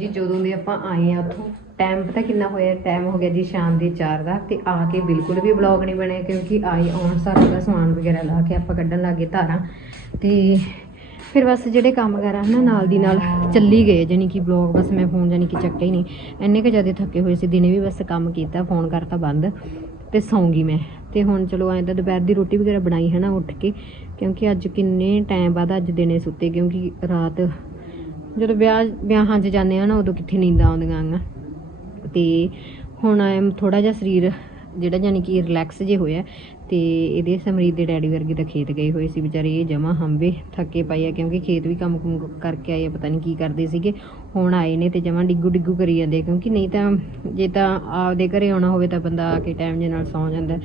ਜੀ, ਜਦੋਂ ਦੇ ਆਪਾਂ ਆਏ ਆ ਉੱਥੋਂ ਟਾਈਮ ਪਤਾ ਕਿੰਨਾ ਹੋਇਆ? ਟਾਈਮ ਹੋ ਗਿਆ ਜੀ ਸ਼ਾਮ ਦੇ 4 ਦਾ ਤੇ ਆ ਕੇ ਬਿਲਕੁਲ ਵੀ ਵਲੌਗ ਨਹੀਂ ਬਣਿਆ ਕਿਉਂਕਿ ਆਏ ਆਉਣ ਸਾਰਾ ਦਾ ਸਮਾਨ ਵਗੈਰਾ ਲਾ ਕੇ ਆਪਾਂ ਕੱਢਣ ਲੱਗੇ ਧਾਰਾਂ ਤੇ ਫਿਰ ਬਸ ਜਿਹੜੇ ਕੰਮ ਕਰਾਂ ਨਾ ਨਾਲ ਦੀ ਨਾਲ ਚੱਲੀ ਗਏ, ਜਾਣੀ ਕਿ ਵਲੌਗ ਬਸ ਮੈਂ ਫੋਨ ਜਾਣੀ ਕਿ ਚੱਕਿਆ ਹੀ ਨਹੀਂ। ਇੰਨੇ ਕੁ ਜ਼ਿਆਦਾ ਥੱਕੇ ਹੋਏ ਸੀ, ਦਿਨੇ ਵੀ ਬਸ ਕੰਮ ਕੀਤਾ ਫੋਨ ਕਰਤਾ ਬੰਦ ਤੇ ਸੌਂਗੀ ਮੈਂ। ਤੇ ਹੁਣ ਚਲੋ ਐਂ ਤਾਂ ਦੁਪਹਿਰ ਦੀ ਰੋਟੀ ਵਗੈਰਾ ਬਣਾਈ ਹੈ ਨਾ ਉੱਠ ਕੇ, ਕਿਉਂਕਿ ਅੱਜ ਕਿੰਨੇ ਟਾਈਮ ਬਾਅਦ ਅੱਜ ਦਿਨੇ ਸੁੱਤੇ, ਕਿਉਂਕਿ ਰਾਤ ਜਦੋਂ ਵਿਆਹ, ਵਿਆਹਾਂ 'ਚ ਜਾਂਦੇ ਆ ਨਾ, ਉਦੋਂ ਕਿੱਥੇ ਨੀਂਦਾਂ ਆਉਂਦੀਆਂ ਆ ਤੇ ਹੁਣ ਐਮ ਥੋੜਾ ਜਿਹਾ ਸਰੀਰ ਜਿਹੜਾ ਯਾਨੀ ਕਿ ਰਿਲੈਕਸ ਜੇ ਹੋਇਆ, ਤੇ ਇਹਦੇ ਸਮਰੀਤ ਦੇ ਡੈਡੀ ਵਰਗੇ ਤਾਂ ਖੇਤ ਗਏ ਹੋਏ ਸੀ ਵਿਚਾਰੇ, ਇਹ ਜਮਾ ਹੰਬੇ ਥੱਕੇ ਪਏ ਆ, ਕਿਉਂਕਿ ਖੇਤ ਵੀ ਕੰਮ ਕੁਮ ਕਰਕੇ ਆਏ ਆ, ਪਤਾ ਨਹੀਂ ਕੀ ਕਰਦੇ ਸੀਗੇ। ਹੁਣ ਆਏ ਨੇ ਤੇ ਜਮਾ ਡਿੱਗੂ ਡਿੱਗੂ ਕਰੀ ਜਾਂਦੇ ਕਿਉਂਕਿ ਨਹੀਂ ਤਾਂ ਜੇ ਤਾਂ ਆਪਦੇ ਘਰੇ ਆਉਣਾ ਹੋਵੇ ਤਾਂ ਬੰਦਾ ਆ ਕੇ ਟਾਈਮ ਦੇ ਨਾਲ ਸੌਂ ਜਾਂਦਾ।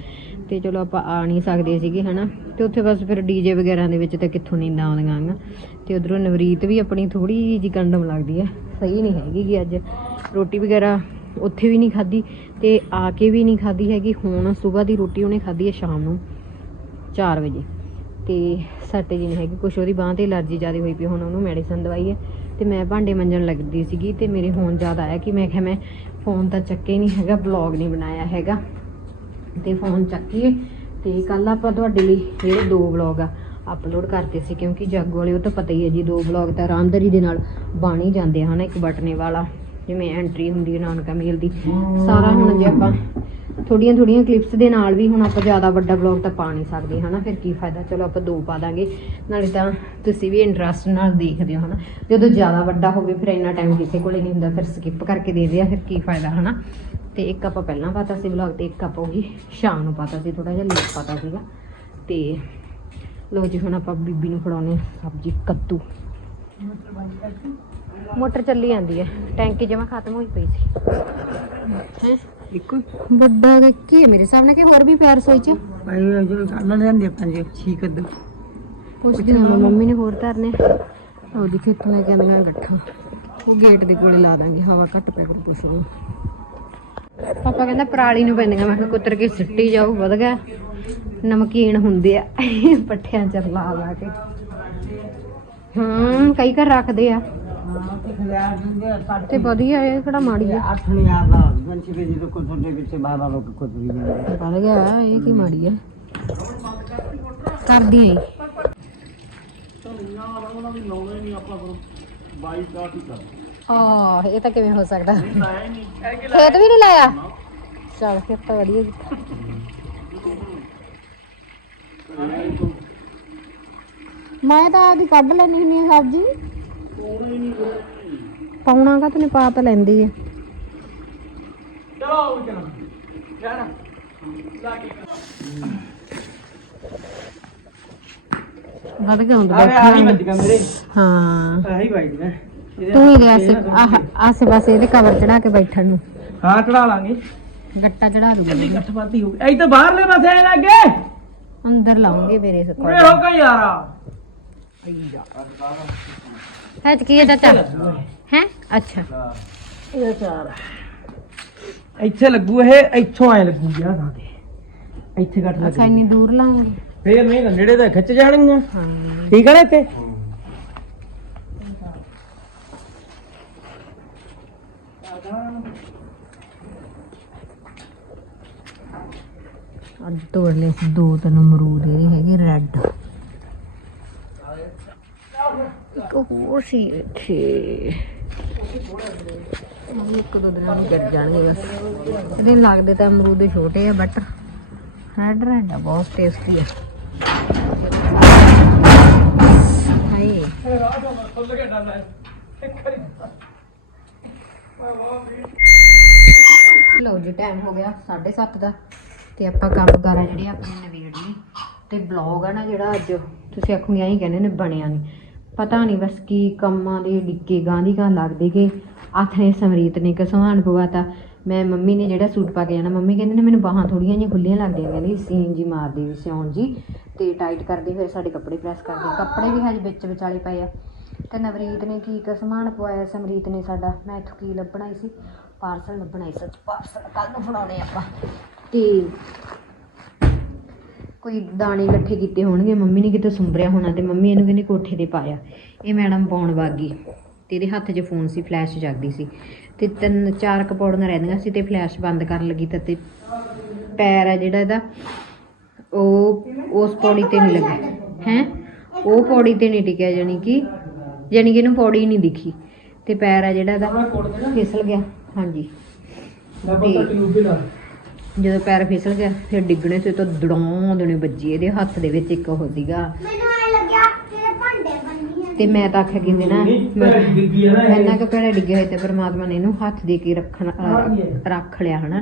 ਤੇ ਚਲੋ ਆਪਾਂ ਆ ਨਹੀਂ ਸਕਦੇ ਸੀਗੇ, ਹਨਾ। ਤੇ ਉੱਥੇ ਬਸ ਫਿਰ ਡੀਜੇ ਵਗੈਰਾ ਦੇ ਵਿੱਚ ਤਾਂ ਕਿੱਥੋਂ ਨੀਂਦਾਂ ਆਉਂਦੀਆਂ ਆ ਤੇ ਉਧਰੋਂ ਨਵਰੀਤ ਵੀ ਆਪਣੀ ਥੋੜੀ ਜਿਹੀ ਕੰਡਮ ਲੱਗਦੀ ਹੈ ਸਹੀ ਨਹੀਂ ਹੈਗੀ ਕਿ ਅੱਜ। ਰੋਟੀ ਵਗੈਰਾ ਉੱਥੇ ਵੀ ਨਹੀਂ ਖਾਧੀ ਤੇ ਆ ਕੇ ਵੀ ਨਹੀਂ ਖਾਧੀ ਹੈਗੀ। ਹੁਣ ਸਵੇਰ ਦੀ ਰੋਟੀ ਉਹਨੇ ਖਾਧੀ ਹੈ ਸ਼ਾਮ ਨੂੰ 4 ਵਜੇ। ਤੇ ਸੱਟ ਜੀ ਨਹੀਂ ਹੈਗੀ, ਕੁਛ ਉਹਦੀ ਬਾਂਹ ਤੇ ਅਲਰਜੀ ਜ਼ਿਆਦਾ ਹੋਈ ਪਈ ਹੁਣ ਉਹਨੂੰ ਮੈਡੀਸਨ ਦਵਾਈ ਹੈ ਤੇ ਮੈਂ ਭਾਂਡੇ ਮੰਜਣ ਲੱਗਦੀ ਸੀਗੀ ਤੇ ਮੇਰੇ ਹੋਣ ਜ਼ਿਆਦਾ ਆਇਆ ਕਿ ਮੈਂ ਕਿਹਾ ਮੈਂ ਫੋਨ ਤਾਂ ਚੱਕੇ ਨਹੀਂ ਹੈਗਾ ਬਲੌਗ ਨਹੀਂ ਬਣਾਇਆ ਹੈਗਾ। ਤੇ ਫੋਨ ਚੱਕੀਏ ਤੇ ਕੱਲ ਆਪਾਂ ਤੁਹਾਡੇ ਲਈ ਜਿਹੜੇ ਦੋ ਵਲੌਗ ਆ ਅਪਲੋਡ ਕਰਤੇ ਸੀ, ਕਿਉਂਕਿ ਜਾਗੋ ਵਾਲੇ, ਉਹ ਤਾਂ ਪਤਾ ਹੀ ਹੈ ਜੀ, ਦੋ ਵਲੌਗ ਤਾਂ ਆਰਾਮਦਰੀ ਦੇ ਨਾਲ ਬਣ ਹੀ ਜਾਂਦੇ ਹਨ, ਇੱਕ ਬਟਨੇ ਵਾਲਾ, ਜਿਵੇਂ ਐਂਟਰੀ ਹੁੰਦੀ ਹੈ ਨਾਨਕਾ ਮੇਲ ਦੀ। ਸਾਰਾ ਹੁਣ ਜੇ ਆਪਾਂ ਥੋੜੀਆਂ ਥੋੜੀਆਂ ਕਲਿੱਪਸ ਦੇ ਨਾਲ ਵੀ ਹੁਣ ਆਪਾਂ ਜ਼ਿਆਦਾ ਵੱਡਾ ਵਲੌਗ ਤਾਂ ਪਾ ਨਹੀਂ ਸਕਦੇ, ਹਨਾ? ਫਿਰ ਕੀ ਫਾਇਦਾ? ਚਲੋ ਆਪਾਂ ਦੋ ਪਾ ਦਾਂਗੇ। ਨਾਲੇ ਤਾਂ ਤੁਸੀਂ ਵੀ ਇੰਟਰਸਟ ਨਾਲ ਦੇਖਦੇ ਹੋ, ਹਨਾ? ਜਦੋਂ ਜ਼ਿਆਦਾ ਵੱਡਾ ਹੋਵੇ, ਫਿਰ ਇੰਨਾ ਟਾਈਮ ਕਿਸੇ ਕੋਲੇ ਨਹੀਂ ਹੁੰਦਾ, ਫਿਰ ਸਕਿਪ ਕਰਕੇ ਦੇ ਦਿਆ, ਫਿਰ ਕੀ ਫਾਇਦਾ, ਹਨਾ? ਤੇ ਇੱਕ ਆਪਾਂ ਪਹਿਲਾਂ ਪਾਤਾ ਸੀ ਵਲੌਗ ਤੇ, ਇੱਕ ਆਪਾਂ ਉਹੀ ਸ਼ਾਮ ਨੂੰ ਪਾਤਾ ਸੀ ਥੋੜਾ ਜਿਹਾ ਲੇਟ ਪਾਤਾ ਸੀਗਾ। ਤੇ ਲੋ ਜੀ, ਹੁਣ ਆਪਾਂ ਬੀਬੀ ਨੂੰ ਫੜਾਉਣੇ ਸਬਜ਼ੀ ਕੱਦੂ। ਮੋਟਰ ਚੱਲੀ ਜਾਂਦੀ ਹੈ। ਟੈਂਕੀ ਜਮਾ ਖਤਮ ਹੋਈ ਪਈ ਸੀ। ਹੈ? ਇੱਕੋ ਵੱਡਾ ਕੀ ਹੈ ਮੇਰੇ ਸਾਹਮਣੇ ਕਿ ਹੋਰ ਵੀ ਪਿਆਰ ਸੋਈ ਚ? ਭਾਈ ਜੋ ਕੱਢ ਲੈਂਦੇ ਪੰਜ ਛੀ ਕੱਦੂ ਪੁੱਛਦੀ ਹਾਂ ਮੰਮੀ ਨੇ ਹੋਰ ਧਰਨੇ। ਉਹਦੀ ਖੇਤੋਂ ਲੈ ਕੇ ਆਂਦੀਆਂ ਗੱਠਾਂ ਉਹ ਗੇਟ ਦੇ ਕੋਲੇ ਲਾ ਦਾਂਗੇ ਹਵਾ ਘੱਟ ਪੈ ਕਰ ਪੁੱਛ ਲਓ ਪਾਪਾ ਕਹਿੰਦਾ ਪਰਾਲੀ ਨੂੰ ਪੈਂਦੀਆਂ ਮੈਂ ਕਿਹਾ ਕੁੱਤਰ ਕੇ ਸਿੱਟੀ ਜਾਊ ਵਧ ਗਿਆ। ਨਮਕੀਨ ਹੁੰਦੇ ਆ ਪੱਠਿਆਂ ਚ ਲਾ ਲਾ ਕੇ। ਹੂੰ ਕਈ ਘਰ ਰੱਖਦੇ ਆ। ਹਾਂ ਤੇ ਖਿਆਲ ਦਿੰਦੇ ਆ ਸੱਤ ਤੇ ਵਧੀਆ ਇਹ ਕਿਹੜਾ ਮਾੜੀ ਆ। ਅੱਠ ਦਾ ਪੰਛੀ ਦੇ ਜਦੋਂ ਕੋਈ ਤੁਹਾਡੇ ਵਿੱਚ ਬਾਬਾ ਲੋਕ ਕੁਝ ਵੀ ਜਾਂਦੇ ਵਧ ਗਿਆ, ਇਹ ਕੀ ਮਾੜੀ ਆ। ਕਰਦੀ ਆਂ ਆਹ, ਇਹ ਤਾਂ ਕਿਵੇਂ ਹੋ ਸਕਦਾ? ਖੇਤ ਵੀ ਨਹੀਂ ਲਾਇਆ? ਚਲ ਫਿਰ ਤਾਂ ਵਧੀਆ ਕੀਤਾ ਮੈਂ ਤਾਂ ਆਦੀ ਕੱਢ ਲੈਣੀ ਹੁੰਦੀ ਆ ਸਬਜ਼ੀ। ਪਾਉਣਾ ਕਾ ਤਨੇ ਪਾ ਤਾਂ ਲੈਂਦੀ ਆ। ਵਧ ਗਿਆ ਹੁੰਦਾ ਆਹੀ ਵੱਜ ਗਿਆ ਮੇਰੇ। ਹਾਂ। ਆਹੀ ਵੱਜ ਗਿਆ। ਤੂੰ ਹੀ ਆਸੇ ਆਹ ਆਸੇ ਪਾਸੇ ਇਹਦੇ ਕਵਰ ਚੜਾ ਕੇ ਬੈਠਣ ਨੂੰ। ਹਾਂ ਚੜਾ ਲਾਂਗੇ। ਗੱਟਾ ਚੜਾ ਦੂੰਗੀ। ਗੱਠ ਪਾਤੀ ਹੋ ਗਈ। ਐ ਤਾਂ ਬਾਹਰਲੇ ਪਾਸੇ ਲੱਗੇ ਅੰਦਰ ਲਾਉਂਗੇ ਮੇਰੇ ਉਰੇ ਕੋਲ ਹੋ ਕੇ ਯਾਰਾ। ਹੈ ਕੀ ਹੈ ਚਾਚਾ? ਹੈ? ਅੱਛਾ। ਇਹ ਚਾਰ। ਇੱਥੇ ਲੱਗੂ ਇਹ ਇੱਥੋਂ ਐ ਲੱਗੂ ਯਾਰ ਥਾਂ ਤੇ। ਇੱਥੇ ਕੱਟ ਲੱਗ ਅੱਛਾ ਇੰਨੀ ਦੂਰ ਲਾਉਂਗੇ। ਫੇਰ ਨਹੀਂ ਤਾਂ ਨੇੜੇ ਤਾਂ ਖਿੱਚ ਜਾਣਗੀਆਂ। ਹਾਂ। ਠੀਕ ਹੈ ਨਾ ਇੱਥੇ? ਅੱਜ ਤੋੜ ਲਏ ਦੋ ਤਿੰਨ ਅਮਰੂਦ ਇਹਦੇ ਹੈਗੇ ਰੈੱਡ ਇੱਕ ਹੋਰ ਸੀ ਇੱਥੇ। ਇਹ ਇੱਕ ਦੋ ਦਿਨਾਂ ਨੂੰ ਗਿਰ ਜਾਣਗੇ ਬਸ। ਇਹਦੇ ਲੱਗਦੇ ਤਾਂ ਅਮਰੂਦ ਛੋਟੇ ਆ ਬਟ ਰੈਡ ਰੈਡ ਆ, ਬਹੁਤ ਟੇਸਟੀ ਆ। ਹਾਏ। ਲਓ ਜੀ ਟਾਈਮ ਹੋ ਗਿਆ 7:30 ਦਾ, ਤੇ ਆਪਾਂ ਕੰਮ ਕਰਾਂ ਜਿਹੜੇ ਆਪਣੇ ਨਵੇੜ ਲਈ ਤੇ ਬਲੌਗ ਆ ਨਾ ਜਿਹੜਾ ਅੱਜ, ਤੁਸੀਂ ਆਖੋਗੇ, ਐਂ ਕਹਿੰਦੇ ਨੇ ਬਣਿਆ ਨਹੀਂ ਪਤਾ ਨਹੀਂ ਬਸ ਕੀ ਕੰਮਾਂ ਦੇ ਡਿੱਕੇ ਗਾਂ ਦੀ ਗਾਂ ਲੱਗਦੇ ਕਿ ਨੇ ਸਮਰੀਤ ਨੇ ਕਸਵਾਨ ਪਵਾਤਾ ਮੈਂ ਮੰਮੀ ਨੇ ਜਿਹੜਾ ਸੂਟ ਪਾ ਕੇ ਜਾਣਾ, ਮੰਮੀ ਕਹਿੰਦੇ ਨੇ ਮੈਨੂੰ ਬਾਹਾਂ ਥੋੜੀਆਂ ਜਿਹੀਆਂ ਖੁੱਲੀਆਂ ਲੱਗਦੀਆਂ ਕਹਿੰਦੀ ਸੀਨ ਜੀ ਮਾਰਦੀ ਵੀ ਸਿਉਣ ਜੀ ਤੇ ਟਾਈਟ ਕਰਦੇ ਫਿਰ ਸਾਡੇ ਕੱਪੜੇ ਪ੍ਰੈਸ ਕਰਦੇ ਕੱਪੜੇ ਵੀ ਹਜੇ ਵਿੱਚ ਵਿਚਾਲੇ ਪਏ ਆ। ਤੇ ਨਵਰੀਤ ਨੇ ਕੀ ਕਸਮਾਨ ਪਵਾਇਆ, ਸਮਰੀਤ ਨੇ ਸਾਡਾ। ਮੈਂ ਇੱਥੋਂ ਕੀ ਲੱਭਣਾ ਸੀ? ਪਾਰਸਲ ਲੱਭਣਾ ਸੀ ਸੱਚ, ਪਾਰਸਲ ਕੱਲ ਨੂੰ ਫੜਾਉਣੇ ਆਪਾਂ। ਤੇ ਕੋਈ ਦਾਣੇ ਇਕੱਠੇ ਕੀਤੇ ਹੋਣਗੇ ਮੰਮੀ ਨੇ ਕਿਤੇ ਸੁੰਬਰਿਆ ਹੋਣਾ ਤੇ ਮੰਮੀ ਇਹਨੂੰ ਕਹਿੰਦੀ ਕੋਠੇ ਤੇ ਪਾਇਆ। ਇਹ ਮੈਡਮ ਪਾਉਣ ਵਾਗੀ। ਤੇ ਇਹਦੇ ਹੱਥ 'ਚ ਫੋਨ ਸੀ ਫਲੈਸ਼ ਜਗਦੀ ਸੀ। ਤੇ ਤਿੰਨ ਚਾਰ ਕਪੌੜੀਆਂ ਰਹਿੰਦੀਆਂ ਸੀ ਤੇ ਫਲੈਸ਼ ਬੰਦ ਕਰਨ ਲੱਗੀ ਤਾਂ ਤੇ ਪੈਰ ਆ ਜਿਹੜਾ ਇਹਦਾ ਉਹ ਉਸ ਪੌੜੀ ਤੇ ਨਹੀਂ ਲੱਗਾ। ਹੈ? ਉਹ ਪੌੜੀ ਤੇ ਨਹੀਂ ਟਿਕਿਆ ਜਾਨੀ ਕਿ ਜਾਨੀ ਕਿ ਇਹਨੂੰ ਪੌੜੀ ਨਹੀਂ ਦਿਖੀ। ਤੇ ਪੈਰ ਆ ਜਿਹੜਾ ਇਹਦਾ ਫਿਸਲ ਗਿਆ। ਹਾਂਜੀ। ਲਾ ਜਦੋਂ ਪੈਰ ਫਿਸਲ ਗਿਆ ਫਿਰ ਡਿੱਗਣੇ ਸੀ ਤਾਂ ਦੜੋਂ ਦਣੇ ਵੱਜੀ ਇਹਦੇ ਹੱਥ ਦੇ ਵਿੱਚ ਇੱਕ ਉਹ ਸੀਗਾ। ਮੈਨੂੰ ਐ ਲੱਗਿਆ ਤੇਰੇ ਭਾਂਡੇ ਬੰਨੀਆਂ ਤੇ ਮੈਂ ਤਾਂ ਆਖਿਆ ਕਿੰਦੇ ਨਾ। ਇੰਨਾ ਕੁ ਭੈੜਾ ਡਿੱਗਿਆ ਹੋਇਆ ਤੇ ਪਰਮਾਤਮਾ ਨੇ ਇਹਨੂੰ ਹੱਥ ਦੇ ਕੇ ਰੱਖਣ ਰੱਖ ਲਿਆ। ਹਨਾ।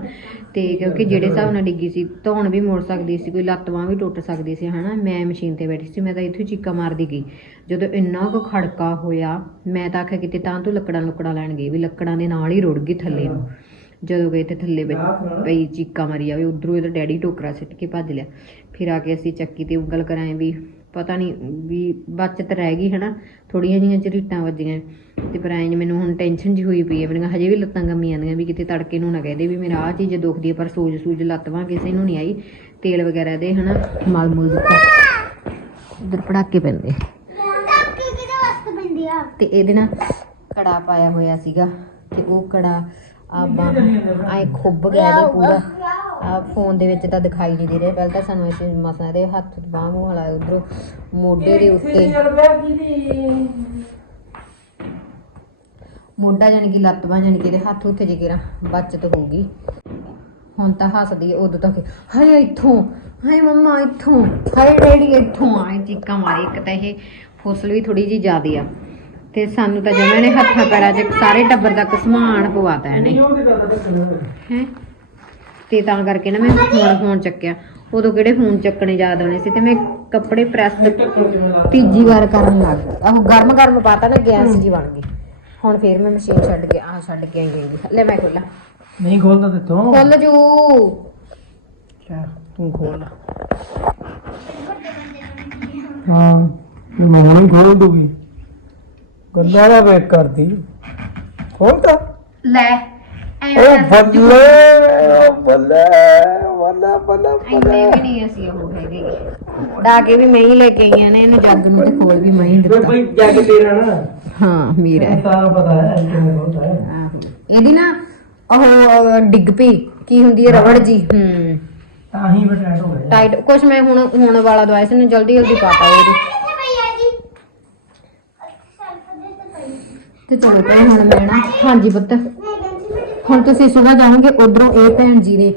ਤੇ ਕਿਉਂਕਿ ਜਿਹੜੇ ਹਿਸਾਬ ਨਾਲ ਡਿੱਗੀ ਸੀ ਧੌਣ ਵੀ ਮੁੜ ਸਕਦੀ ਸੀ ਕੋਈ ਲੱਤ ਬਾਂਹ ਵੀ ਟੁੱਟ ਸਕਦੀ ਸੀ ਹਨਾ। ਮੈਂ ਮਸ਼ੀਨ ਤੇ ਬੈਠੀ ਸੀ ਮੈਂ ਤਾਂ ਇੱਥੇ ਚੀਕਾ ਮਾਰਦੀ ਗਈ। ਜਦੋਂ ਇੰਨਾ ਕੁ ਖੜਕਾ ਹੋਇਆ ਮੈਂ ਤਾਂ ਆਖਿਆ ਕਿਤੇ ਤਾਂ ਤੂੰ ਲੱਕੜਾਂ ਲੁਕੜਾਂ ਲੈਣ ਗਈ ਵੀ ਲੱਕੜਾਂ ਦੇ ਨਾਲ ਹੀ ਰੁੜ ਗਈ ਥੱਲੇ ਨੂੰ। ਜਦੋਂ ਗਏ ਤੇ ਥੱਲੇ ਵਿੱਚ ਪਈ ਚੀਕਾ ਮਾਰੀ ਜਾਵੇ ਉਧਰੋਂ ਇਹਦਾ ਡੈਡੀ ਟੋਕਰਾ ਸਿੱਟ ਕੇ ਭੱਜ ਲਿਆ। ਫਿਰ ਆ ਕੇ ਅਸੀਂ ਚੱਕੀ ਤੇ ਉਂਗਲ ਕਰਾਏ ਵੀ ਪਤਾ ਨਹੀਂ ਵੀ ਬਚਤ ਰਹਿ ਗਈ ਹਨਾ ਥੋੜੀਆਂ ਜਿਹੀਆਂ ਝਰੀਟਾਂ ਵੱਜੀਆਂ। ਤੇ ਪਰ ਐਂ ਮੈਨੂੰ ਹੁਣ ਟੈਨਸ਼ਨ ਜੀ ਹੋਈ ਪਈ ਹੈ ਮੇਰੀਆਂ ਹਜੇ ਵੀ ਲੱਤਾਂ ਕੰਮੀ ਜਾਂਦੀਆਂ ਵੀ ਕਿਤੇ ਤੜਕੇ ਨੂੰ ਨਾ ਕਹਦੇ ਵੀ ਮੇਰਾ ਆਹ ਚੀਜ਼ ਦੁਖਦੀ ਹੈ ਪਰ ਸੂਜ ਸੂਜ ਲੱਤ ਬਾਂਹ ਕਿਸੇ ਨੂੰ ਨਹੀਂ ਆਈ। ਤੇਲ ਵਗੈਰਾ ਦੇ ਹਨਾ ਮਲ ਮੁਲ ਦਿੱਤਾ। ਉਧਰ ਪੜਾਕੇ ਪੈਂਦੇ। ਟਾਕੀ ਕਿਹਦੇ ਵਾਸਤੇ ਪੈਂਦੀ ਆ? ਤੇ ਇਹਦੇ ਨਾਲ ਕੜਾ ਪਾਇਆ ਹੋਇਆ ਸੀਗਾ ਤੇ ਉਹ ਕੜਾ ਆ ਬਾਹ ਐ ਖੁੱਬ ਗਿਆ ਇਹਦੇ ਪੂਰਾ। ਆ ਫੋਨ ਦੇ ਵਿੱਚ ਤਾਂ ਦਿਖਾਈ ਨਹੀਂ ਦੇ ਰਿਹਾ। ਪਹਿਲਾਂ ਤਾਂ ਸਾਨੂੰ ਐਸੇ ਮਸਾਂ ਦੇ ਹੱਥ ਬਾਹ ਮੂੰਹ ਵਾਲਾ ਉਧਰ ਮੋਢੇ ਦੇ ਉੱਤੇ ਮੋਢਾ ਜਾਨੀ ਕਿ ਲੱਤ ਬਾਹ ਜਾਨੀ ਕਿ ਇਹਦੇ ਹੱਥ ਉੱਤੇ ਜੇ ਬਚਤ ਹੋ ਗਈ ਹੁਣ ਤਾਂ ਹੱਸਦੀ ਉਦੋਂ ਤੱਕ ਹਾਏ ਇੱਥੋਂ ਹਾਏ ਮੰਮਾ ਇੱਥੋਂ ਹਾਏ ਡੈਡੀ ਇੱਥੋਂ। ਆਏ ਚੀਕਾਂ ਮਾਰੀ ਇੱਕ ਤਾਂ ਇਹ ਫੁਸਲ ਵੀ ਥੋੜੀ ਜੀ ਜ਼ਿਆਦੀ ਆ। ਤੇ ਸਾਨੂੰ ਤਾਂ ਜਮਾਂ ਨੇ ਹੱਥਾਂ ਪੈਰਾਂ 'ਚ ਸਾਰੇ ਟੱਬਰ ਦਾ ਸਮਾਨ ਪਵਾਤਾ ਇਹਨੇ। ਹੈ? ਤੇ ਤਾਂ ਕਰਕੇ ਨਾ ਮੈਂ ਫੋਨ ਫੋਨ ਚੱਕਿਆ। ਉਦੋਂ ਕਿਹੜੇ ਫੋਨ ਚੱਕਣੇ ਯਾਦ ਆਉਣੇ ਸੀ ਤੇ ਮੈਂ ਕੱਪੜੇ ਪ੍ਰੈਸ ਤੀਜੀ ਵਾਰ ਕਰਨ ਲੱਗ ਆਹੋ ਗਰਮ ਗਰਮ ਪਾਤਾ ਨਾ ਗੈਸ ਜੀ ਬਣ ਗਈ। ਹੁਣ ਫੇਰ ਮੈਂ ਮਸ਼ੀਨ ਛੱਡ ਕੇ ਆਹ ਛੱਡ ਕੇ ਆਈ ਗਈ ਲੈ ਮੈਂ ਖੋਲਾ। ਨਹੀਂ ਖੋਲਦਾ ਤੇ ਤੂੰ ਖੋਲ ਜੂ। ਚੱਲ, ਤੂੰ ਖੋਲ। ਹਾਂ ਮੈਂ ਹੁਣ ਖੋਲ ਦੂਗੀ। ਗੱਲਾਂ ਦਾ ਵੇਟ ਕਰਦੀ। ਖੋਲ ਤਾ। ਲੈ ਓ ਬੱਲੇ ਓ ਬੱਲੇ ਬੱਲੇ ਬੱਲੇ ਇੰਨੇ ਵੀ ਨਹੀਂ ਅਸੀਂ ਉਹ ਹੈਗੇ। ਡਾ ਕੇ ਵੀ ਮੈਂ ਹੀ ਲੈ ਕੇ ਆਈਆਂ ਨੇ ਇਹਨੂੰ ਜੱਗ ਨੂੰ ਤੇ ਖੋਲ ਵੀ ਮੈਂ ਹੀ ਦਿੱਤਾ। ਬਈ ਜੱਗ ਤੇਰਾ ਨਾ। ਹਾਂ ਮੇਰਾ। ਹੈ। ਤਾਂ ਪਤਾ ਹੈ ਕਿਵੇਂ ਖੋਲਦਾ ਹੈ। ਆਹੋ। ਇਹਦੀ ਨਾ ਉਹ ਡਿੱਗ ਪਈ। ਕੀ ਹੁੰਦੀ ਹੈ ਰਬੜ ਜੀ? ਹੂੰ। ਤਾਂ ਹੀ ਬਟੈਟ ਹੋ ਗਿਆ। ਟਾਈਟ ਕੁਛ ਮੈਂ ਹੁਣ ਹੁਣ ਵਾਲਾ ਦਵਾਈ ਸੀ ਨੇ ਜਲਦੀ ਜਲਦੀ ਪਾਤਾ ਇਹਦੀ ਕਿੱਥੇ ਪਈ ਆ ਜੀ ਸੈਲਫ ਦੇ ਤੇ ਪਈ ਤੇ ਚਲੋ ਭੈਣ ਹੁਣ ਮੈਂ ਨਾ ਹਾਂਜੀ ਪੁੱਤ। ਹੁਣ ਤੁਸੀਂ ਸੁਬਾ ਜਾਓਗੇ ਉਧਰੋਂ ਇਹ ਭੈਣ ਜੀ ਨੇ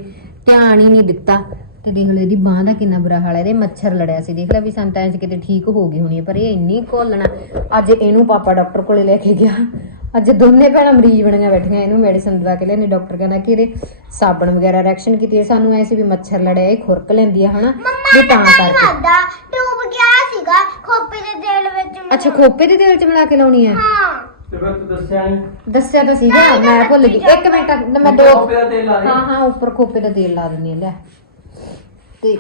ਧਿਆਨ ਹੀ ਨਹੀਂ ਦਿੱਤਾ। ਤੇ ਦੇਖ ਲਓ ਇਹਦੀ ਬਾਹ ਦਾ ਕਿੰਨਾ ਬੁਰਾ ਹਾਲ ਹੈ। ਇਹਦੇ ਮੱਛਰ ਲੜਿਆ ਸੀ। ਦੇਖ ਲੈ ਵੀ ਸੰਤਾਂ ਚ ਕਿਤੇ ਠੀਕ ਹੋ ਗਈ ਹੋਣੀ ਹੈ ਪਰ ਇਹ ਇੰਨੀ ਘੋਲਣਾ ਅੱਜ ਇਹਨੂੰ ਪਾਪਾ ਡਾਕਟਰ ਕੋਲੇ ਲੈ ਕੇ ਗਿਆ। ਅੱਜ ਦੋਨੇ ਭੈਣਾਂ ਮਰੀਜ਼ ਬਣੀਆਂ ਬੈਠੀਆਂ ਇਹਨੂੰ ਮੈਡੀਸਨ ਦਵਾ ਕੇ ਲਿਆਨੀ ਡਾਕਟਰ ਕਹਿੰਦਾ ਕਿ ਇਹਦੇ ਸਾਬਣ ਵਗੈਰਾ ਰਿਐਕਸ਼ਨ ਕੀਤੀ। ਹੈ। ਸਾਨੂੰ ਐ ਸੀ ਵੀ ਮੱਛਰ ਲੜਿਆ ਇਹ ਖੁਰਕ ਲੈਂਦੀ ਆ ਹਨਾ? ਵੀ ਤਾਂ ਕਰਕੇ। ਵਾਦਾ ਟਿਊਬ ਗਿਆ ਸੀਗਾ ਖੋਪੇ ਦੇ ਤੇਲ ਵਿੱਚ ਅੱਛਾ ਖੋਪੇ ਦੇ ਤੇਲ ਚ ਮਿਲਾ ਕੇ ਲਾਉਣੀ ਹੈ ਹਾਂ। ਤੇ ਫਿਰ ਤੂੰ ਦੱਸਿਆ ਨਹੀਂ ਦੱਸਿਆ ਤਾਂ ਸੀਗਾ ਮੈਂ ਭੁੱਲ ਗਈ। ਇੱਕ ਮਿੰਟ ਮੈਂ ਦੋ ਖੋਪੇ ਦਾ ਤੇਲ ਲਾ ਦੇ। ਹਾਂ ਹਾਂ ਉੱਪਰ ਖੋਪੇ ਦਾ ਤੇਲ ਲਾ ਦਿੰਨੀ ਆ ਲੈ। ਤੇ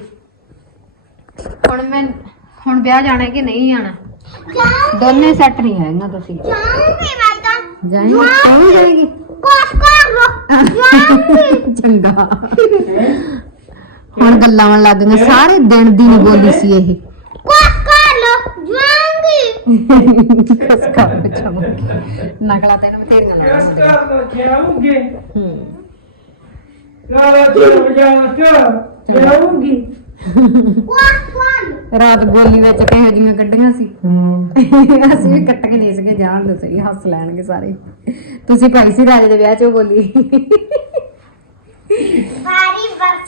ਹੁਣ ਮੈਂ ਹੁਣ ਵਿਆਹ ਜਾਣਾ ਹੈ ਕਿ ਨਹੀਂ ਜਾਣਾ? ਦੋਨੇ ਸੈੱਟ ਨਹੀਂ ਹੈਗਾ ਤੁਸੀਂ। ਜਾਉਂਗੀ ਮੈਂ ਤਾਂ। ਜਾਏਗੀ? ਕੌਣ ਜਾਏਗੀ? ਕੋਸ ਕਰ ਜਾਉਂਗੀ ਚੰਗਾ। ਹੁਣ ਗੱਲਾਂ ਲੱਗ ਗਈਆਂ ਸਾਰੇ ਦਿਨ ਦੀ ਨਹੀਂ ਬੋਲੀ ਸੀ ਇਹ। ਕਸਕਾ ਚਮਕ ਨਕਲਾ ਤੈਨੂੰ ਬਥੇਰੀਆਂ ਲਾਉਣਾ ਕਿਸ ਕਰ ਖਿਆਉਂਗੇ ਹੂੰ ਕਾਲਾ ਤੇਰਾ ਵਜਾਉਣਾ ਚਾ ਜਾਉਂਗੀ ਰਾਤ ਬੋਲੀ ਵਿੱਚ ਕਿਹੋ ਜਿਹੀਆਂ ਕੱਢੀਆਂ ਸੀ? ਅਸੀਂ ਵੀ ਕੱਟ ਕੇ ਦੇ ਸਕੇ ਜਾਣ ਦੋ, ਸਹੀ ਹੱਸ ਲੈਣਗੇ ਸਾਰੇ। ਤੁਸੀਂ ਭਾਈ ਸੀ ਰਾਜੇ ਦੇ ਵਿਆਹ 'ਚ ਉਹ ਬੋਲੀ।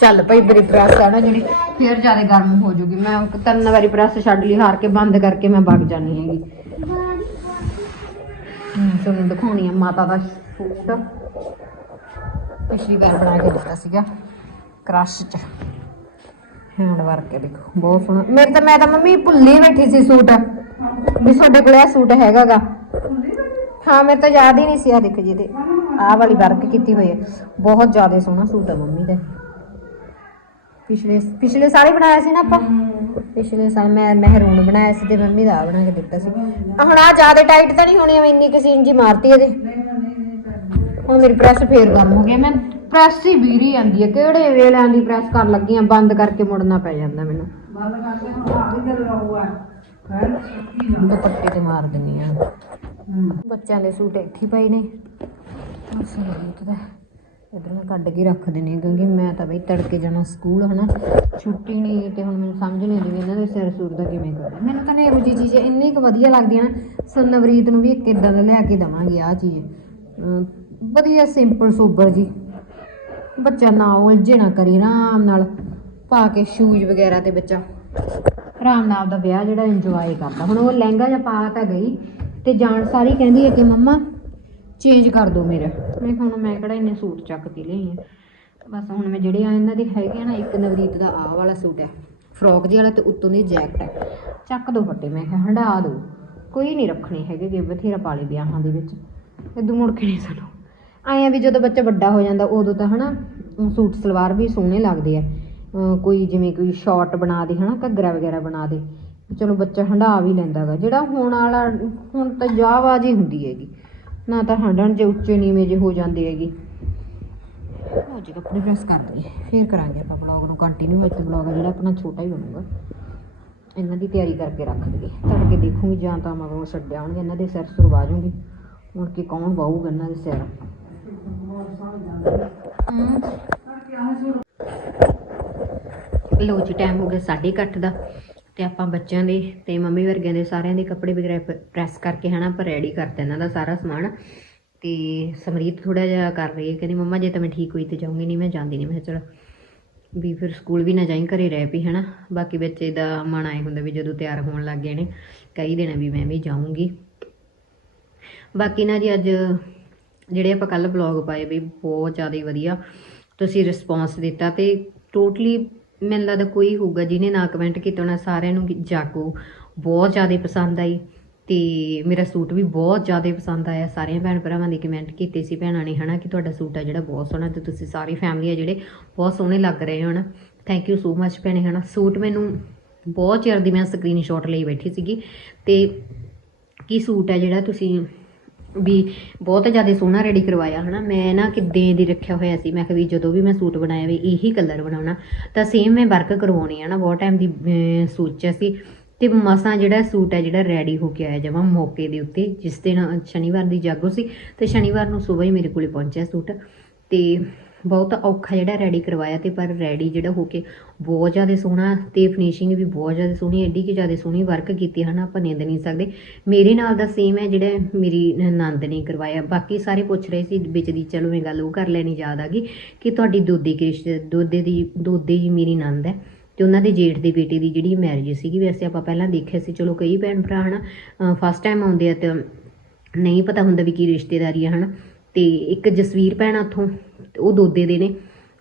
ਚੱਲ ਭਾਈ ਬਰੀ ਪ੍ਰੈਸ ਆ ਨਾ ਜਿਹੜੀ। ਫੇਰ ਜ਼ਿਆਦਾ ਗਰਮ ਹੋ ਜੂਗੀ ਮੈਂ ਤਿੰਨ ਵਾਰੀ ਪ੍ਰੈਸ ਛੱਡ ਲਈ, ਹਾਰ ਕੇ ਬੰਦ ਕਰਕੇ ਮੈਂ ਵਗ ਜਾਣੀ ਹੈਗੀ। ਤੁਹਾਨੂੰ ਦਿਖਾਉਣੀ ਆ ਮਾਤਾ ਦਾ ਸੂਟ। ਪਿਛਲੀ ਵਾਰ ਬਣਾ ਕੇ ਦਿੱਤਾ ਸੀਗਾ ਕ੍ਰਸ਼ ਚ। ਹੈਂਡ ਵਰਕ ਹੈ ਦੇਖੋ, ਬਹੁਤ ਸੋਹਣਾ। ਮੇਰੇ ਤਾਂ, ਮੈਂ ਤਾਂ ਮੰਮੀ ਭੁੱਲੀ ਬੈਠੀ ਸੀ ਸੂਟ। ਵੀ ਤੁਹਾਡੇ ਕੋਲ ਇਹ ਸੂਟ ਹੈਗਾਗਾ। ਹਾਂ ਮੇਰੇ ਤਾਂ ਯਾਦ ਹੀ ਨਹੀਂ ਸੀ ਆ ਦੇਖੋ ਜੀ ਇਹਦੇ। ਆਹ ਵਾਲੀ ਵਰਕ ਕੀਤੀ ਹੋਈ ਹੈ। ਬਹੁਤ ਜ਼ਿਆਦਾ ਸੋਹਣਾ ਸੂਟ ਹੈ ਮੰਮੀ ਦਾ। ਪਿਛਲੇ ਪਿਛਲੇ ਸਾਲ ਹੀ ਬਣਾਇਆ ਸੀ ਨਾ ਆਪਾਂ। ਪਿਛਲੇ ਸਾਲ ਮੈਂ ਮਹਿਰੂਨ ਬਣਾਇਆ ਸੀ ਤੇ ਮੰਮੀ ਦਾ ਬਣਾ ਕੇ ਦਿੱਤਾ ਸੀ। ਆਹ ਹੁਣ ਆ ਜ਼ਿਆਦਾ ਟਾਈਟ ਤਾਂ ਨਹੀਂ ਹੋਣੀ ਮੈਂ ਇੰਨੀ ਕਿਸੇ ਇੰਜੀ ਮਾਰਤੀ ਇਹਦੇ। ਹੁਣ ਮੇਰੀ ਪ੍ਰੈਸ ਫੇਰ ਗਰਮ ਹੋ ਗਈ ਮੈਂ ਪ੍ਰੈਸ ਹੀ ਵੀਰੀ ਜਾਂਦੀ ਹੈ। ਕਿਹੜੇ ਵੇਲਿਆਂ ਦੀ ਪ੍ਰੈਸ ਕਰਨ ਲੱਗੀ ਆ? ਬੰਦ ਕਰਕੇ ਮੁੜਨਾ ਪੈ ਜਾਂਦਾ ਮੈਨੂੰ। ਦੁਪੱਟੇ ਤੇ ਮਾਰ ਦਿੰਨੀ ਆ। ਬੱਚਿਆਂ ਦੇ ਸੂਟ ਇੱਥੇ ਪਏ ਨੇ। ਬਸ ਦਾ ਤਾਂ। ਕੱਢ ਕੇ ਰੱਖ ਦੇਣੇ ਕਿਉਂਕਿ ਮੈਂ ਤਾਂ ਬਈ ਤੜਕੇ ਜਾਣਾ ਸਕੂਲ, ਹਨਾ। ਛੁੱਟੀ ਨਹੀਂ ਤੇ ਹੁਣ ਮੈਨੂੰ ਸਮਝ ਨਹੀਂ ਆਉਂਦੀ ਵੀ ਇਹਨਾਂ ਦੇ ਸਿਰ ਸੂਟ ਦਾ ਕਿਵੇਂ ਕਰਾਂ। ਮੈਨੂੰ ਤਾਂ ਨਾ ਇਹੋ ਜਿਹੀ ਚੀਜ਼ ਇੰਨੀ ਕੁ ਵਧੀਆ ਲੱਗਦੀ ਆ ਨਾ ਸੋ ਨੂੰ ਵੀ ਇੱਕ ਇਦਾਂ ਦਾ ਲਿਆ ਕੇ ਦਵਾਂਗੀ ਆ ਚੀਜ਼। ਵਧੀਆ ਸਿੰਪਲ ਸੋਬਰ ਜੀ। ਬੱਚਾ ਨਾ ਉਲਝੇ, ਨਾ ਕਰੇ, ਆਰਾਮ ਨਾਲ ਪਾ ਕੇ ਸ਼ੂਜ਼ ਵਗੈਰਾ ਤੇ ਬੱਚਾ ਆਰਾਮ ਨਾਲ ਦਾ ਵਿਆਹ ਜਿਹੜਾ ਇੰਜੋਏ ਕਰਦਾ। ਹੁਣ ਉਹ ਲਹਿੰਗਾ ਜਿਹਾ ਪਾ ਤਾਂ ਗਈ ਤੇ ਜਾਣ ਸਾਰੀ ਕਹਿੰਦੀ ਹੈ ਕਿ ਮੰਮਾ ਚੇਂਜ ਕਰ ਦਿਓ ਮੇਰਾ। ਮੈਂ ਕਿਹਾ ਹੁਣ ਮੈਂ ਕਿਹੜਾ ਇੰਨੇ ਸੂਟ ਚੱਕ ਕੇ ਲਈ ਆ। ਬਸ ਹੁਣ ਮੈਂ ਜਿਹੜੇ ਆ ਇਹਨਾਂ ਦੇ ਹੈਗੇ ਆ ਨਾ, ਇੱਕ ਨਵਰੀਤ ਦਾ ਆਹ ਵਾਲਾ ਸੂਟ ਹੈ ਫਰੋਕ ਜਿਹੀ ਵਾਲਾ ਤੇ ਉੱਤੋਂ ਦੀ ਜੈਕਟ ਹੈ ਚੱਕ ਦੋ ਫੱਟੇ, ਮੈਂ ਕਿਹਾ ਹੰਡਾ ਦੋ। ਕੋਈ ਨਹੀਂ ਰੱਖਣੇ ਹੈਗੇ ਜੇ ਬਥੇਰਾ ਪਾਲੇ ਵਿਆਹਾਂ ਦੇ ਵਿੱਚ। ਇਦੋਂ ਮੁੜ ਕੇ ਨਹੀਂ ਸਾਨੂੰ ਆਏ ਵੀ ਜਦੋਂ ਬੱਚਾ ਵੱਡਾ ਹੋ ਜਾਂਦਾ, ਉਦੋਂ ਤਾਂ ਹਨਾ, ਅਮ ਸੂਟ ਸਲਵਾਰ ਵੀ ਸੋਹਣੇ ਲੱਗਦੇ ਆ। ਕੋਈ ਜਿਵੇਂ ਕੋਈ ਸ਼ਾਰਟ ਬਣਾ ਦੇ, ਹਨਾ, ਘੱਗਰਾ ਵਗੈਰਾ ਬਣਾ ਦੇ। ਚਲੋ ਬੱਚਾ ਹੰਡਾ ਵੀ ਲੈਂਦਾਗਾ ਜਿਹੜਾ ਹੁਣ ਵਾਲਾ, ਹੁਣ ਤਾਂ ਜਾਵਾਜੀ ਹੁੰਦੀ ਹੈਗੀ। ਨਾ ਤਾਂ ਹੰਡਣ ਜੇ ਉੱਚੇ ਨੀਵੇਂ ਜੇ ਹੋ ਜਾਂਦੇ ਹੈਗੇ। ਅੱਜ ਕੱਪੜੇ ਪ੍ਰੈਸ ਕਰ ਲਈਏ ਫੇਰ ਕਰਾਂਗੇ ਆਪਾਂ ਬਲੌਗ ਨੂੰ ਕੰਟੀਨਿਊ ਇੱਥੇ ਬਲੌਗ ਜਿਹੜਾ ਆਪਣਾ ਛੋਟਾ ਹੀ ਬਣੂਗਾ। ਇਹਨਾਂ ਦੀ ਤਿਆਰੀ ਕਰਕੇ ਰੱਖ ਦਈਏ। ਤੜਕੇ ਦੇਖੂੰਗੀ ਜਾਂ ਤਾਂ ਮਗਰੋਂ ਛੱਡਿਆ ਆਉਣਗੇ ਇਹਨਾਂ ਦੇ ਸਿਰ ਸੁਰ ਵਾਜੂੰਗੀ। ਹੁਣ ਕਿ ਕੌਣ ਬਾਹੂਗਾ ਇਹਨਾਂ ਦੇ ਸਿਰ। ਲੋ ਜੀ ਟਾਈਮ ਹੋ ਗਿਆ 8:30 ਦਾ। ਤੇ ਆਪਾਂ ਬੱਚਿਆਂ ਦੇ ਤੇ ਮੰਮੀ ਵਰਗਿਆਂ ਦੇ ਸਾਰਿਆਂ ਦੇ ਕੱਪੜੇ ਵਗੈਰਾ ਪ੍ਰੈਸ ਕਰਕੇ ਹਨਾ, ਆਪਾਂ ਰੈਡੀ ਕਰਤਾ ਇਹਨਾਂ ਦਾ ਸਾਰਾ ਸਮਾਨ। ਤੇ ਸਮਰੀਤ ਥੋੜਾ ਜਿਹਾ ਕਰ ਰਹੀ ਹੈ, ਕਹਿੰਦੀ, ਮੰਮਾ, ਜੇ ਤਾਂ ਮੈਂ ਠੀਕ ਹੋਈ ਤੇ ਜਾਊਂਗੀ ਨਹੀਂ ਮੈਂ ਜਾਂਦੀ ਨਹੀਂ ਮੈਂ ਕਿਹਾ, ਚਲੋ, ਵੀ ਫਿਰ ਸਕੂਲ ਵੀ ਨਾ ਜਾਈਂ, ਘਰੇ ਰਹਿ ਪਈ, ਹਨਾ? ਬਾਕੀ ਬੱਚੇ ਦਾ ਮਨ ਆਏ ਹੁੰਦਾ ਵੀ ਜਦੋਂ ਤਿਆਰ ਹੋਣ ਲੱਗ ਗਏ ਨੇ ਕਈ ਦਿਨ ਵੀ ਮੈਂ ਵੀ ਜਾਊਂਗੀ। ਬਾਕੀ ਨਾ ਜੀ, ਅੱਜ ਜਿਹੜੇ ਆਪਾਂ ਕੱਲ ਬਲੌਗ ਪਾਏ ਵੀ ਬਹੁਤ ਜ਼ਿਆਦਾ ਵਧੀਆ, ਤੁਸੀਂ ਰਿਸਪੌਂਸ ਦਿੱਤਾ ਤੇ ਟੋਟਲੀ ਮੈਨੂੰ ਲੱਗਦਾ ਕੋਈ ਹੋਊਗਾ ਜਿਹਨੇ ਨਾ ਕਮੈਂਟ ਕੀਤਾ ਹੋਣਾ ਸਾਰਿਆਂ ਨੂੰ ਕਿ ਜਾਗੋ। ਬਹੁਤ ਜ਼ਿਆਦਾ ਪਸੰਦ ਆਈ ਤੇ ਮੇਰਾ ਸੂਟ ਵੀ ਬਹੁਤ ਜ਼ਿਆਦਾ ਪਸੰਦ ਆਇਆ। ਸਾਰਿਆਂ ਭੈਣ ਭਰਾਵਾਂ ਦੇ ਕਮੈਂਟ ਕੀਤੇ ਸੀ, ਭੈਣਾਂ ਨੇ ਹਨਾ ਕਿ ਤੁਹਾਡਾ ਸੂਟ ਆ ਜਿਹੜਾ ਬਹੁਤ ਸੋਹਣਾ ਤੇ ਤੁਸੀਂ ਸਾਰੀ ਫੈਮਿਲੀ ਆ ਜਿਹੜੇ ਬਹੁਤ ਸੋਹਣੇ ਲੱਗ ਰਹੇ ਹੋ ਹਨਾ। ਥੈਂਕ ਯੂ ਸੋ ਮੱਚ ਭੈਣੇ, ਹਨਾ। ਸੂਟ ਮੈਨੂੰ ਬਹੁਤ ਚਿਰ ਦੀ ਮੈਂ ਸਕਰੀਨਸ਼ਾਟ ਲਈ ਬੈਠੀ ਸੀਗੀ ਤੇ ਕੀ ਸੂਟ ਹੈ ਜਿਹੜਾ ਤੁਸੀਂ ਵੀ ਬਹੁਤ ਜ਼ਿਆਦਾ ਸੋਹਣਾ ਰੈਡੀ ਕਰਵਾਇਆ, ਹਨਾ? ਮੈਂ ਨਾ ਕਿੱਦੇ ਦੀ ਰੱਖਿਆ ਹੋਇਆ ਸੀ, ਮੈਂ ਕਿਹਾ ਵੀ ਜਦੋਂ ਵੀ ਮੈਂ ਸੂਟ ਬਣਾਇਆ ਵੀ ਇਹੀ ਕਲਰ ਬਣਾਉਣਾ। ਤਾਂ ਸੇਮ ਮੈਂ ਵਰਕ ਕਰਵਾਉਣੀ ਆ ਨਾ ਬਹੁਤ ਟਾਈਮ ਦੀ ਸੋਚਿਆ ਸੀ ਤੇ ਮਸਾਂ ਜਿਹੜਾ ਸੂਟ ਹੈ ਜਿਹੜਾ ਰੈਡੀ ਹੋ ਕੇ ਆਇਆ ਜਮਾ ਮੌਕੇ ਦੇ ਉੱਤੇ, ਜਿਸ ਦਿਨ ਸ਼ਨੀਵਾਰ ਦੀ ਜਾਗੋ ਸੀ, ਤੇ ਸ਼ਨੀਵਾਰ ਨੂੰ ਸਵੇਰ ਹੀ ਮੇਰੇ ਕੋਲੇ ਪਹੁੰਚਿਆ ਸੂਟ। ਤੇ ਬਹੁਤ ਔਖਾ ਜਿਹੜਾ ਰੈਡੀ ਕਰਵਾਇਆ ਤੇ ਪਰ ਰੈਡੀ ਜਿਹੜਾ ਹੋ ਕੇ ਬਹੁਤ ਜ਼ਿਆਦਾ ਸੋਹਣਾ ਤੇ ਫਿਨਿਸ਼ਿੰਗ ਵੀ ਬਹੁਤ ਜ਼ਿਆਦਾ ਸੋਹਣੀ, ਐਡੀ ਕਿ ਜ਼ਿਆਦਾ ਸੋਹਣੀ ਵਰਕ ਕੀਤੀ ਹਨਾ, ਆਪਾਂ ਨਿੰਦ ਨਹੀਂ ਸਕਦੇ। ਮੇਰੇ ਨਾਲ ਦਾ ਸੇਮ ਹੈ ਜਿਹੜਾ ਮੇਰੀ ਨੰਦ ਨੇ ਕਰਵਾਇਆ। ਬਾਕੀ ਸਾਰੇ ਪੁੱਛ ਰਹੇ ਸੀ ਵਿੱਚ ਦੀ, ਚਲੋ ਮੈਂ ਗੱਲ ਉਹ ਕਰ ਲੈਣੀ ਯਾਦ ਆ ਗਈ ਕਿ ਤੁਹਾਡੀ ਦੋਦੇ ਕ੍ਰਿਸ਼, ਦੋਦੇ ਦੀ, ਦੋਦੇ ਜੀ ਮੇਰੀ ਨੰਦ ਹੈ ਤੇ ਉਹਨਾਂ ਦੇ ਜੇਠ ਦੇ ਬੇਟੇ ਦੀ ਜਿਹੜੀ ਮੈਰਿਜ ਸੀਗੀ, ਵੈਸੇ ਆਪਾਂ ਪਹਿਲਾਂ ਦੇਖਿਆ ਸੀ, ਚਲੋ ਕਈ ਭੈਣ ਭਰਾ ਹਨਾ ਫਸਟ ਟਾਈਮ ਆਉਂਦੇ ਆ ਤੇ ਨਹੀਂ ਪਤਾ ਹੁੰਦਾ ਵੀ ਕੀ ਰਿਸ਼ਤੇਦਾਰੀ ਆ ਹਨਾ। ਤੇ ਇੱਕ ਜਸਵੀਰ ਭੈਣ ਆ ਉੱਥੋਂ ਉਹ ਦੋਦੇ ਦੇ ਨੇ।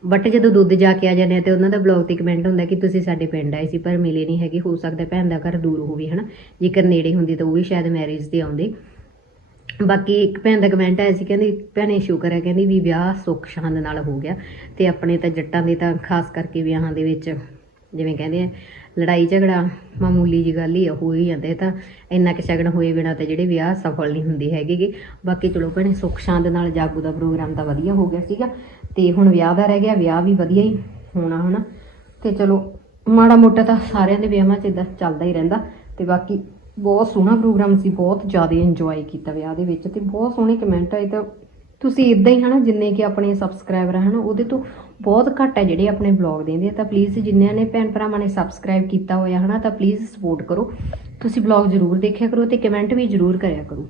ਬਟ ਜਦੋਂ ਦੁੱਧ ਜਾ ਕੇ ਆ ਜਾਂਦੇ ਆ ਤੇ ਉਹਨਾਂ ਦਾ ਬਲੌਗ ਤੇ ਕਮੈਂਟ ਹੁੰਦਾ ਕਿ ਤੁਸੀਂ ਸਾਡੇ ਪਿੰਡ ਆਏ ਸੀ, ਪਰ ਮਿਲੇ ਨਹੀਂ ਹੈਗੇ, ਹੋ ਸਕਦਾ ਭੈਣ ਦਾ ਘਰ ਦੂਰ ਹੋਵੇ, ਹਨਾ? ਜੇਕਰ ਨੇੜੇ ਹੁੰਦੀ ਤਾਂ ਉਹ ਵੀ ਸ਼ਾਇਦ ਮੈਰਿਜ ਤੇ ਆਉਂਦੇ। ਬਾਕੀ ਇੱਕ ਭੈਣ ਦਾ ਕਮੈਂਟ ਆਇਆ ਸੀ, ਕਹਿੰਦੀ, ਭੈਣੇ, ਸ਼ੁਕਰ ਹੈ, ਕਹਿੰਦੀ, ਵੀ ਵਿਆਹ ਸੁੱਖ, ਸ਼ਾਂਤ ਨਾਲ ਹੋ ਗਿਆ ਤੇ ਆਪਣੇ ਤਾਂ ਜੱਟਾਂ ਦੇ ਤਾਂ ਖਾਸ ਕਰਕੇ ਵਿਆਹਾਂ ਦੇ ਵਿੱਚ, ਜਿਵੇਂ ਕਹਿੰਦੇ ਆ ਲੜਾਈ ਝਗੜਾ ਮਾਮੂਲੀ ਜੀ ਗੱਲ ਹੀ ਆ, ਹੋ ਹੀ ਜਾਂਦੇ ਤਾਂ ਇੰਨਾ ਕਿ ਸ਼ਗਨ ਹੋਏ ਬਿਨਾ ਤਾਂ ਜਿਹੜੇ ਵਿਆਹ ਸਫਲ ਨਹੀਂ ਹੁੰਦੇ ਹੈਗੇਗੇ ਬਾਕੀ ਚਲੋ ਭੈਣੇ, ਸੁੱਖ ਸ਼ਾਂਤ ਨਾਲ ਜਾਗੂ ਦਾ ਪ੍ਰੋਗਰਾਮ ਤਾਂ ਵਧੀਆ ਹੋ ਗਿਆ ਸੀਗਾ ਤੇ ਹੁਣ ਵਿਆਹ ਦਾ ਰਹਿ ਗਿਆ, ਵਿਆਹ ਵੀ ਵਧੀਆ ਹੀ ਹੋਣਾ ਹਨਾ। ਤੇ ਚਲੋ ਮਾੜਾ ਮੋਟਾ ਤਾਂ ਸਾਰਿਆਂ ਦੇ ਵਿਆਹਾਂ 'ਚ ਇਦਾਂ ਚੱਲਦਾ ਹੀ ਰਹਿੰਦਾ ਤੇ ਬਾਕੀ ਬਹੁਤ ਸੋਹਣਾ ਪ੍ਰੋਗਰਾਮ ਸੀ, ਬਹੁਤ ਜ਼ਿਆਦਾ ਇੰਜੋਏ ਕੀਤਾ ਵਿਆਹ ਦੇ ਵਿੱਚ ਤੇ ਬਹੁਤ ਸੋਹਣੇ ਕਮੈਂਟ ਆਏ ਤਾਂ ਤੁਸੀਂ ਇਦਾਂ ਹੀ ਹਨਾ, ਜਿੰਨੇ ਕਿ ਆਪਣੇ ਸਬਸਕ੍ਰਾਈਬਰ ਹਨ, ਉਹਦੇ ਤੋਂ ਬਹੁਤ ਘੱਟ ਹੈ ਜਿਹੜੇ ਆਪਣੇ ਬਲੌਗ ਦਿੰਦੇ ਆ, ਤਾਂ ਪਲੀਜ਼ ਜਿੰਨਿਆਂ ਨੇ ਭੈਣ ਭਰਾਵਾਂ ਨੇ ਸਬਸਕ੍ਰਾਈਬ ਕੀਤਾ ਹੋਇਆ ਹਨਾ, ਤਾਂ ਪਲੀਜ਼ ਸਪੋਰਟ ਕਰੋ। ਤੁਸੀਂ ਬਲੌਗ ਜ਼ਰੂਰ ਦੇਖਿਆ ਕਰੋ ਤੇ ਕਮੈਂਟ ਵੀ ਜ਼ਰੂਰ ਕਰਿਆ ਕਰੋ।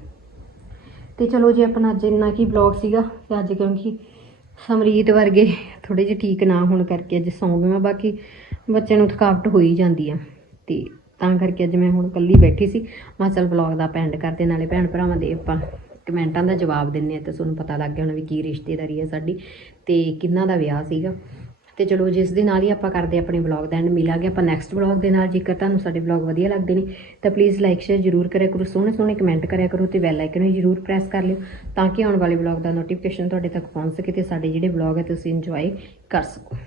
ਤੇ ਚਲੋ ਜੀ, ਆਪਣਾ ਅੱਜ ਇੰਨਾ ਕੀ ਬਲੌਗ ਸੀਗਾ ਤੇ ਅੱਜ ਕਿਉਂਕਿ ਸਮਰੀਤ ਵਰਗੇ ਥੋੜੇ ਜਿਹਾ ਠੀਕ ਨਾ ਹੋਣ ਕਰਕੇ ਅੱਜ ਸੌਂ ਗਏ ਬਾਕੀ ਬੱਚਿਆਂ ਨੂੰ ਥਕਾਵਟ ਹੋ ਹੀ ਜਾਂਦੀ ਆ। ਤੇ ਤਾਂ ਕਰਕੇ ਅੱਜ ਮੈਂ ਹੁਣ ਇਕੱਲੀ ਬੈਠੀ ਸੀ। ਮੈਂ ਚਲ ਬਲੌਗ ਦਾ ਆਪਾਂ ਕਰਦੇ, ਨਾਲੇ ਭੈਣ ਭਰਾਵਾਂ ਦੇ ਆਪਾਂ ਕਮੈਂਟਾਂ ਦਾ ਜਵਾਬ ਦਿੰਨੇ ਆ ਤੇ ਤੁਹਾਨੂੰ ਪਤਾ ਲੱਗ ਗਿਆ ਹੋਣਾ ਵੀ ਕੀ ਰਿਸ਼ਤੇਦਾਰੀ ਹੈ ਸਾਡੀ ਤੇ ਕਿੰਨਾ ਦਾ ਵਿਆਹ ਸੀਗਾ। ਤੇ ਚਲੋ ਜਿਸ ਦੇ ਨਾਲ ਹੀ ਆਪਾਂ ਕਰਦੇ ਆਪਣੇ ਵਲੌਗ ਦਾ ਐਂਡ ਮਿਲਾਂਗੇ ਆਪਾਂ ਨੈਕਸਟ ਵਲੌਗ ਦੇ ਨਾਲ। ਜੇਕਰ ਤੁਹਾਨੂੰ ਸਾਡੇ ਵਲੌਗ ਵਧੀਆ ਲੱਗਦੇ ਨੇ, ਤਾਂ ਪਲੀਜ਼ ਲਾਈਕ ਸ਼ੇਅਰ ਜਰੂਰ ਕਰਿਆ ਕਰੋ, ਸੋਹਣੇ ਸੋਹਣੇ ਕਮੈਂਟ ਕਰਿਆ ਕਰੋ ਤੇ ਬੈਲ ਆਈਕਨ ਵੀ ਜਰੂਰ ਪ੍ਰੈਸ ਕਰ ਲਿਓ ਤਾਂ ਕਿ ਆਉਣ ਵਾਲੇ ਵਲੌਗ ਦਾ ਨੋਟੀਫਿਕੇਸ਼ਨ ਤੁਹਾਡੇ ਤੱਕ ਪਹੁੰਚ ਸਕੇ ਤੇ ਸਾਡੇ ਜਿਹੜੇ ਵਲੌਗ ਹੈ ਤੁਸੀਂ ਇੰਜੋਏ ਕਰ ਸਕੋ।